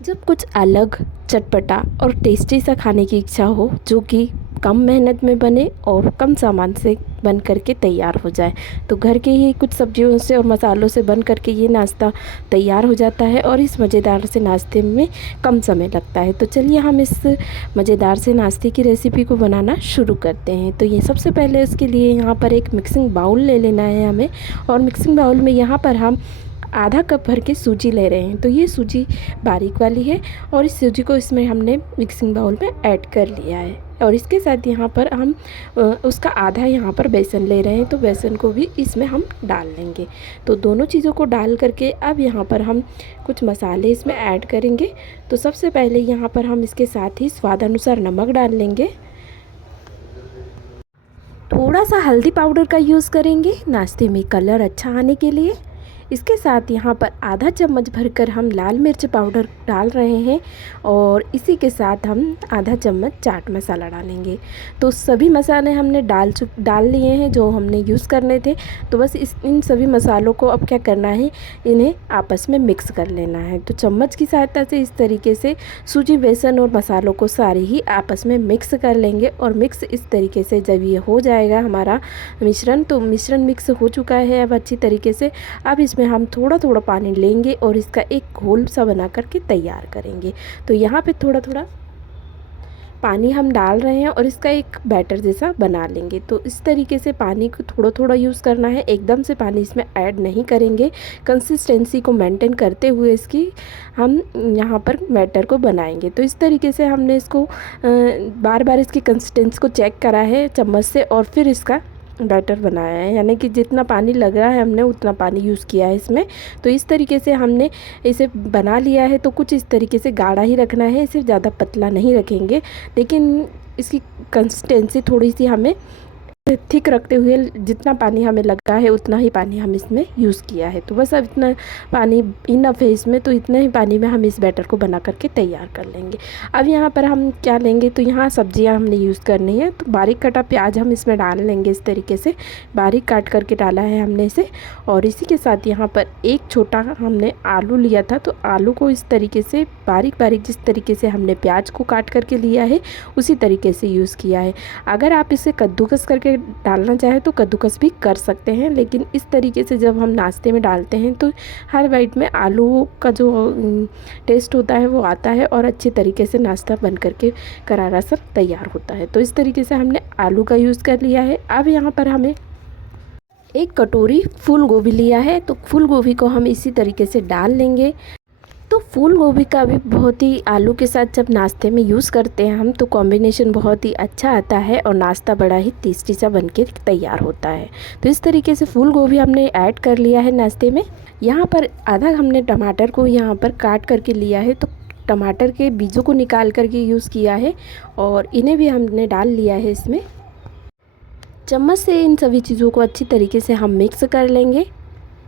जब कुछ अलग, चटपटा और टेस्टी सा खाने की इच्छा हो जो कि कम मेहनत में बने और कम सामान से बन कर के तैयार हो जाए, तो घर के ही कुछ सब्जियों से और मसालों से बन कर के ये नाश्ता तैयार हो जाता है और इस मज़ेदार से नाश्ते में कम समय लगता है। तो चलिए हम इस मज़ेदार से नाश्ते की रेसिपी को बनाना शुरू करते हैं। तो ये सबसे पहले इसके लिए यहाँ पर एक मिक्सिंग बाउल ले लेना है हमें, और मिक्सिंग बाउल में यहाँ पर हम आधा कप भर के सूजी ले रहे हैं। तो ये सूजी बारीक वाली है और इस सूजी को इसमें हमने मिक्सिंग बाउल में ऐड कर लिया है। और इसके साथ यहाँ पर हम उसका आधा यहाँ पर बेसन ले रहे हैं, तो बेसन को भी इसमें हम डाल लेंगे। तो दोनों चीज़ों को डाल करके अब यहाँ पर हम कुछ मसाले इसमें ऐड करेंगे। तो सबसे पहले यहाँ पर हम इसके साथ ही स्वाद अनुसार नमक डाल लेंगे। थोड़ा सा हल्दी पाउडर का यूज़ करेंगे नाश्ते में कलर अच्छा आने के लिए। इसके साथ यहाँ पर आधा चम्मच भरकर हम लाल मिर्च पाउडर डाल रहे हैं और इसी के साथ हम आधा चम्मच चाट मसाला डालेंगे। तो सभी मसाले हमने डाल लिए हैं जो हमने यूज़ करने थे। तो बस इन सभी मसालों को अब क्या करना है, इन्हें आपस में मिक्स कर लेना है। तो चम्मच की सहायता से इस तरीके से सूजी, बेसन और मसालों को सारे ही आपस में मिक्स कर लेंगे। और मिक्स इस तरीके से जब ये हो जाएगा हमारा मिश्रण, तो मिश्रण मिक्स हो चुका है अब अच्छी तरीके से। अब इसमें हम थोड़ा थोड़ा पानी लेंगे और इसका एक घोल सा बना करके तैयार करेंगे। तो यहाँ पे थोड़ा थोड़ा पानी हम डाल रहे हैं और इसका एक बैटर जैसा बना लेंगे। तो इस तरीके से पानी को थोड़ा थोड़ा यूज़ करना है, एकदम से पानी इसमें ऐड नहीं करेंगे। कंसिस्टेंसी को मेंटेन करते हुए इसकी हम यहाँ पर बैटर को बनाएंगे। तो इस तरीके से हमने इसको बार बार इसकी कंसिस्टेंसी को चेक करा है चम्मच से और फिर इसका बैटर बनाया है, यानी कि जितना पानी लग रहा है हमने उतना पानी यूज़ किया है इसमें। तो इस तरीके से हमने इसे बना लिया है। तो कुछ इस तरीके से गाढ़ा ही रखना है, इसे ज़्यादा पतला नहीं रखेंगे, लेकिन इसकी कंसिस्टेंसी थोड़ी सी हमें थिक रखते हुए जितना पानी हमें लगा है उतना ही पानी हम इसमें यूज़ किया है। तो बस अब इतना पानी इनफ है इसमें, तो इतने ही पानी में हम इस बैटर को बना करके तैयार कर लेंगे। अब यहाँ पर हम क्या लेंगे, तो यहाँ सब्जियाँ हमने यूज़ करनी है। तो बारीक कटा प्याज हम इसमें डाल लेंगे, इस तरीके से बारीक काट करके डाला है हमने इसे। और इसी के साथ यहाँ पर एक छोटा हमने आलू लिया था, तो आलू को इस तरीके से बारीक बारीक जिस तरीके से हमने प्याज को काट करके लिया है उसी तरीके से यूज़ किया है। अगर आप इसे कद्दूकस करके डालना चाहे तो कद्दूकस भी कर सकते हैं, लेकिन इस तरीके से जब हम नाश्ते में डालते हैं तो हर बाइट में आलू का जो टेस्ट होता है वो आता है और अच्छे तरीके से नाश्ता बन करके करारा सा तैयार होता है। तो इस तरीके से हमने आलू का यूज़ कर लिया है। अब यहाँ पर हमें एक कटोरी फूल गोभी लिया है, तो फूल गोभी को हम इसी तरीके से डाल लेंगे। तो फूल गोभी का भी बहुत ही आलू के साथ जब नाश्ते में यूज़ करते हैं हम, तो कॉम्बिनेशन बहुत ही अच्छा आता है और नाश्ता बड़ा ही टेस्टी सा बनके तैयार होता है। तो इस तरीके से फूल गोभी हमने ऐड कर लिया है नाश्ते में। यहाँ पर आधा हमने टमाटर को यहाँ पर काट करके लिया है, तो टमाटर के बीजों को निकाल करके यूज़ किया है और इन्हें भी हमने डाल लिया है इसमें। चम्मच से इन सभी चीज़ों को अच्छी तरीके से हम मिक्स कर लेंगे।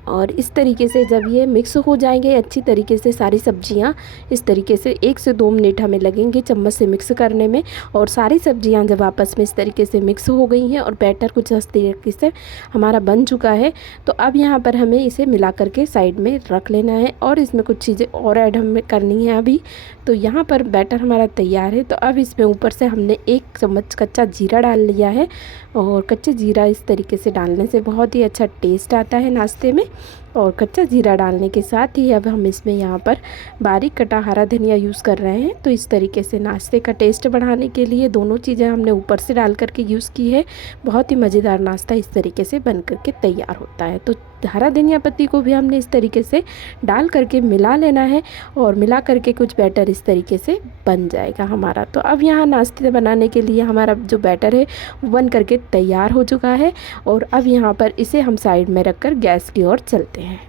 और इस तरीके से जब ये मिक्स हो जाएंगे अच्छी तरीके से सारी सब्जियां, इस तरीके से 1 से 2 मिनट हमें लगेंगे चम्मच से मिक्स करने में। और सारी सब्जियां जब आपस में इस तरीके से मिक्स हो गई हैं और बैटर कुछ इस तरीके से हमारा बन चुका है, तो अब यहाँ पर हमें इसे मिला करके साइड में रख लेना है और इसमें कुछ चीज़ें और ऐड हमें करनी है अभी। तो यहाँ पर बैटर हमारा तैयार है। तो अब इसमें ऊपर से हमने 1 चम्मच कच्चा जीरा डाल लिया है, और कच्चा जीरा इस तरीके से डालने से बहुत ही अच्छा टेस्ट आता है नाश्ते में। और कच्चा जीरा डालने के साथ ही अब हम इसमें यहाँ पर बारीक कटा हरा धनिया यूज़ कर रहे हैं। तो इस तरीके से नाश्ते का टेस्ट बढ़ाने के लिए दोनों चीज़ें हमने ऊपर से डाल करके यूज़ की है। बहुत ही मज़ेदार नाश्ता इस तरीके से बन करके तैयार होता है। तो हरा धनिया पत्ती को भी हमने इस तरीके से डाल करके मिला लेना है और मिला करके कुछ बैटर इस तरीके से बन जाएगा हमारा। तो अब यहाँ नाश्ते बनाने के लिए हमारा जो बैटर है वो बन करके तैयार हो चुका है। और अब यहाँ पर इसे हम साइड में रखकर गैस की ओर चलते हैं।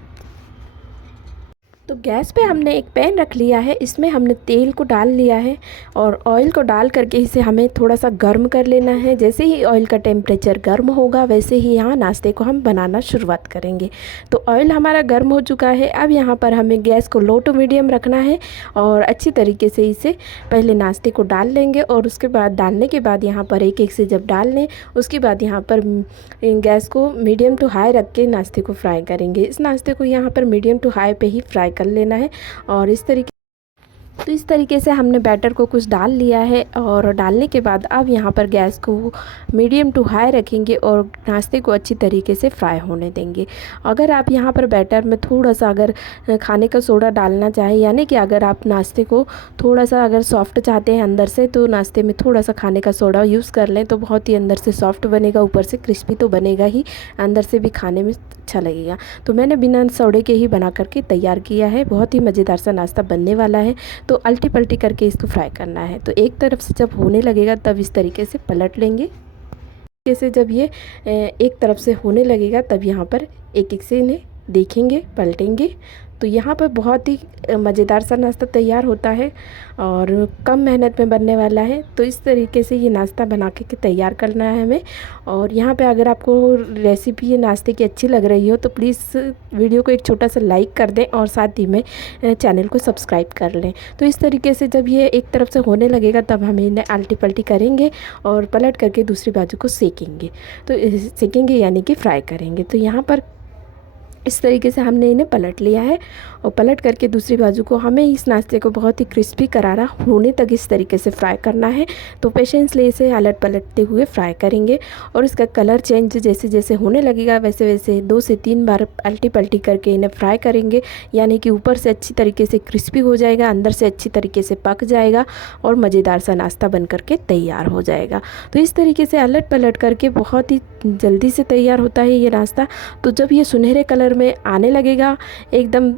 तो गैस पे हमने एक पैन रख लिया है, इसमें हमने तेल को डाल लिया है और ऑयल को डाल करके इसे हमें थोड़ा सा गर्म कर लेना है। जैसे ही ऑयल का टेम्परेचर गर्म होगा वैसे ही यहाँ नाश्ते को हम बनाना शुरुआत करेंगे। तो ऑयल हमारा गर्म हो चुका है। अब यहाँ पर हमें गैस को लो टू मीडियम रखना है और अच्छी तरीके से इसे पहले नाश्ते को डाल लेंगे और उसके बाद डालने के बाद यहाँ पर एक एक से जब डाल लें उसके बाद यहाँ पर गैस को मीडियम टू हाई रख के नाश्ते को फ्राई करेंगे। इस नाश्ते को यहाँ पर मीडियम टू हाई पे ही फ्राई कर लेना है। और इस तरीके तो इस तरीके से हमने बैटर को कुछ डाल लिया है और डालने के बाद अब यहाँ पर गैस को मीडियम टू हाई रखेंगे और नाश्ते को अच्छी तरीके से फ्राई होने देंगे। अगर आप यहाँ पर बैटर में थोड़ा सा अगर खाने का सोडा डालना चाहें, यानी कि अगर आप नाश्ते को थोड़ा सा अगर सॉफ्ट चाहते हैं अंदर से, तो नाश्ते में थोड़ा सा खाने का सोडा यूज़ कर लें तो बहुत ही अंदर से सॉफ्ट बनेगा, ऊपर से क्रिस्पी तो बनेगा ही, अंदर से भी खाने में अच्छा लगेगा। तो मैंने बिना सोडे के ही बना करके तैयार किया है। बहुत ही मज़ेदार सा नाश्ता बनने वाला है। तो अल्टी पल्टी करके इसको फ्राई करना है। तो एक तरफ से जब होने लगेगा तब इस तरीके से पलट लेंगे। कैसे जब ये एक तरफ से होने लगेगा तब यहाँ पर एक एक से इन्हें देखेंगे, पलटेंगे। तो यहाँ पर बहुत ही मज़ेदार सा नाश्ता तैयार होता है और कम मेहनत में बनने वाला है। तो इस तरीके से ये नाश्ता बना के तैयार करना है हमें। और यहाँ पे अगर आपको रेसिपी ये नाश्ते की अच्छी लग रही हो तो प्लीज़ वीडियो को एक छोटा सा लाइक कर दें और साथ ही में चैनल को सब्सक्राइब कर लें। तो इस तरीके से जब ये एक तरफ से होने लगेगा तब हम इन्हें आल्टी पल्टी करेंगे और पलट करके दूसरी बाजू को सेकेंगे। तो सेकेंगे यानी कि फ्राई करेंगे। तो यहाँ पर इस तरीके से हमने इन्हें पलट लिया है और पलट करके दूसरी बाजू को हमें इस नाश्ते को बहुत ही क्रिस्पी करारा होने तक इस तरीके से फ्राई करना है। तो पेशेंसली इसे अलट पलटते हुए फ्राई करेंगे और इसका कलर चेंज जैसे जैसे होने लगेगा वैसे वैसे 2 से 3 बार अल्टी पल्टी करके इन्हें फ्राई करेंगे, यानी कि ऊपर से अच्छी तरीके से क्रिस्पी हो जाएगा, अंदर से अच्छी तरीके से पक जाएगा और मज़ेदार सा नाश्ता बन करके तैयार हो जाएगा। तो इस तरीके से अलट पलट करके बहुत ही जल्दी से तैयार होता है ये नाश्ता। तो जब ये सुनहरे कलर में आने लगेगा, एकदम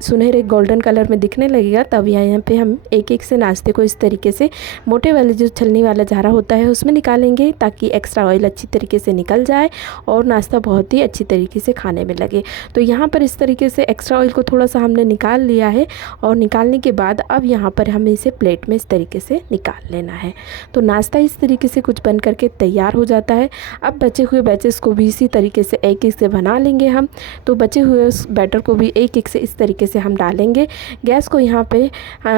सुनहरे गोल्डन कलर में दिखने लगेगा, तब यहाँ पे हम एक एक से नाश्ते को इस तरीके से मोटे वाले जो छलनी वाला झारा होता है उसमें निकालेंगे ताकि एक्स्ट्रा ऑयल अच्छी तरीके से निकल जाए और नाश्ता बहुत ही अच्छी तरीके से खाने में लगे। तो यहाँ पर इस तरीके से एक्स्ट्रा ऑयल को थोड़ा सा हमने निकाल लिया है और निकालने के बाद अब यहाँ पर हमें इसे प्लेट में इस तरीके से निकाल लेना है। तो नाश्ता इस तरीके से कुछ बन करके तैयार हो जाता है। अब बचे हुए बैचेस को भी इसी तरीके से एक एक से बना लेंगे हम। तो बचे हुए उस बैटर को भी एक एक से इस तरीके से हम डालेंगे। गैस को यहाँ पे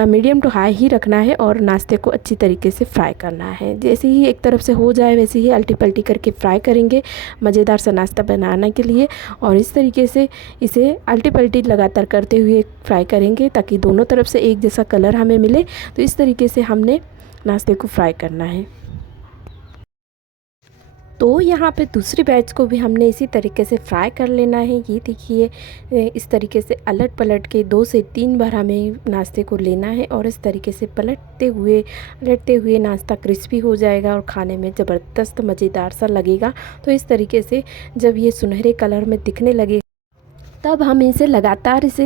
मीडियम टू हाई ही रखना है और नाश्ते को अच्छी तरीके से फ्राई करना है। जैसे ही एक तरफ से हो जाए वैसे ही अल्टी पल्टी करके फ्राई करेंगे मज़ेदार सा नाश्ता बनाने के लिए। और इस तरीके से इसे अल्टी पल्टी लगातार करते हुए फ्राई करेंगे ताकि दोनों तरफ से एक जैसा कलर हमें मिले। तो इस तरीके से हमने नाश्ते को फ्राई करना है। तो यहाँ पे दूसरी बैच को भी हमने इसी तरीके से फ्राई कर लेना है। ये देखिए इस तरीके से अलट पलट के 2 से 3 बार हमें नाश्ते को लेना है और इस तरीके से पलटते हुए नाश्ता क्रिस्पी हो जाएगा और खाने में ज़बरदस्त मज़ेदार सा लगेगा। तो इस तरीके से जब ये सुनहरे कलर में दिखने लगे तब हम इसे लगातार इस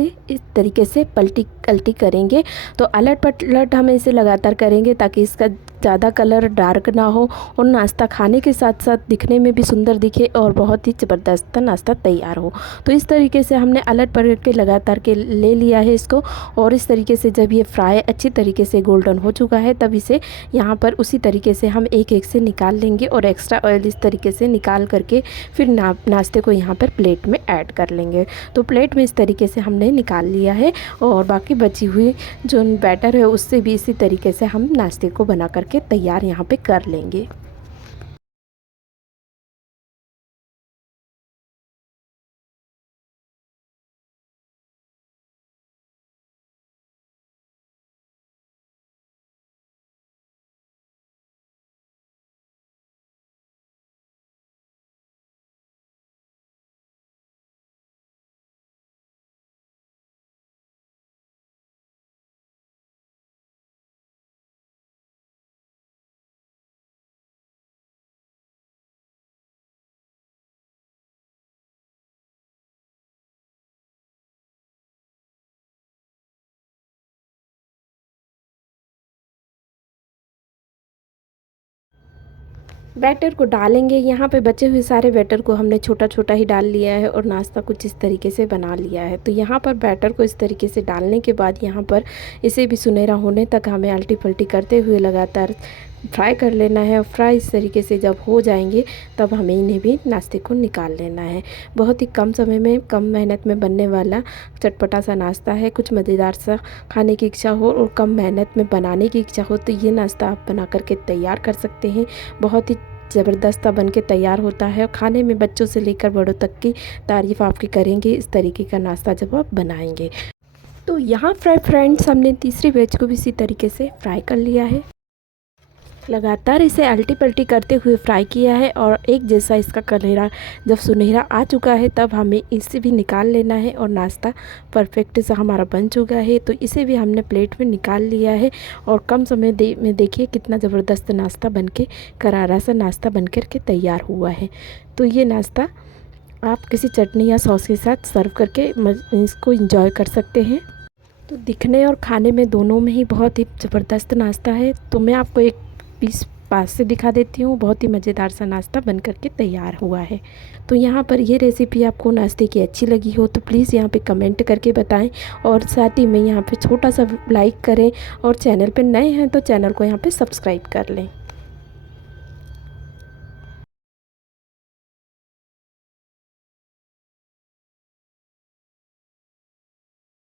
तरीके से पलटी करेंगे। तो अलट पलट हम इसे लगातार करेंगे ताकि इसका ज़्यादा कलर डार्क ना हो और नाश्ता खाने के साथ साथ दिखने में भी सुंदर दिखे और बहुत ही ज़बरदस्त नाश्ता तैयार हो। तो इस तरीके से हमने अलट पलट के लगातार के ले लिया है इसको। और इस तरीके से जब ये फ्राई अच्छी तरीके से गोल्डन हो चुका है तब इसे यहाँ पर उसी तरीके से हम एक एक से निकाल लेंगे और एक्स्ट्रा ऑयल इस तरीके से निकाल करके फिर नाश्ते को यहाँ पर प्लेट में ऐड कर लेंगे। तो प्लेट में इस तरीके से हमने निकाल लिया है और बाकी बची हुई जो बैटर है उससे भी इसी तरीके से हम नाश्ते को बना करके तैयार यहाँ पे कर लेंगे। बैटर को डालेंगे। यहाँ पे बचे हुए सारे बैटर को हमने छोटा छोटा ही डाल लिया है और नाश्ता कुछ इस तरीके से बना लिया है। तो यहाँ पर बैटर को इस तरीके से डालने के बाद यहाँ पर इसे भी सुनहरा होने तक हमें अल्टी पल्टी करते हुए लगातार फ्राई कर लेना है। और फ्राई इस तरीके से जब हो जाएंगे तब हमें इन्हें भी नाश्ते को निकाल लेना है। बहुत ही कम समय में कम मेहनत में बनने वाला चटपटा सा नाश्ता है। कुछ मज़ेदार सा खाने की इच्छा हो और कम मेहनत में बनाने की इच्छा हो तो ये नाश्ता आप बना करके तैयार कर सकते हैं। बहुत ही ज़बरदस्त बन के तैयार होता है और खाने में बच्चों से लेकर बड़ों तक की तारीफ़ आपकी करेंगे इस तरीके का नाश्ता जब आप बनाएंगे। तो यहाँ फ्रेंड्स हमने तीसरी वेज को भी इसी तरीके से फ्राई कर लिया है। लगातार इसे अल्टी पल्टी करते हुए फ्राई किया है और एक जैसा इसका कलर जब सुनहरा आ चुका है तब हमें इसे भी निकाल लेना है। और नाश्ता परफेक्ट सा हमारा बन चुका है, तो इसे भी हमने प्लेट में निकाल लिया है। और कम समय में देखिए कितना ज़बरदस्त नाश्ता बनके करारा सा नाश्ता बनकर के तैयार हुआ है। तो ये नाश्ता आप किसी चटनी या सॉस के साथ सर्व करके इसको एंजॉय कर सकते हैं। तो दिखने और खाने में दोनों में ही बहुत ही ज़बरदस्त नाश्ता है। तो मैं आपको एक पीस पास से दिखा देती हूँ। बहुत ही मज़ेदार सा नाश्ता बन करके तैयार हुआ है। तो यहाँ पर ये रेसिपी आपको नाश्ते की अच्छी लगी हो तो प्लीज़ यहाँ पे कमेंट करके बताएं। और साथ ही में यहाँ पे छोटा सा लाइक करें और चैनल पे नए हैं तो चैनल को यहाँ पे सब्सक्राइब कर लें।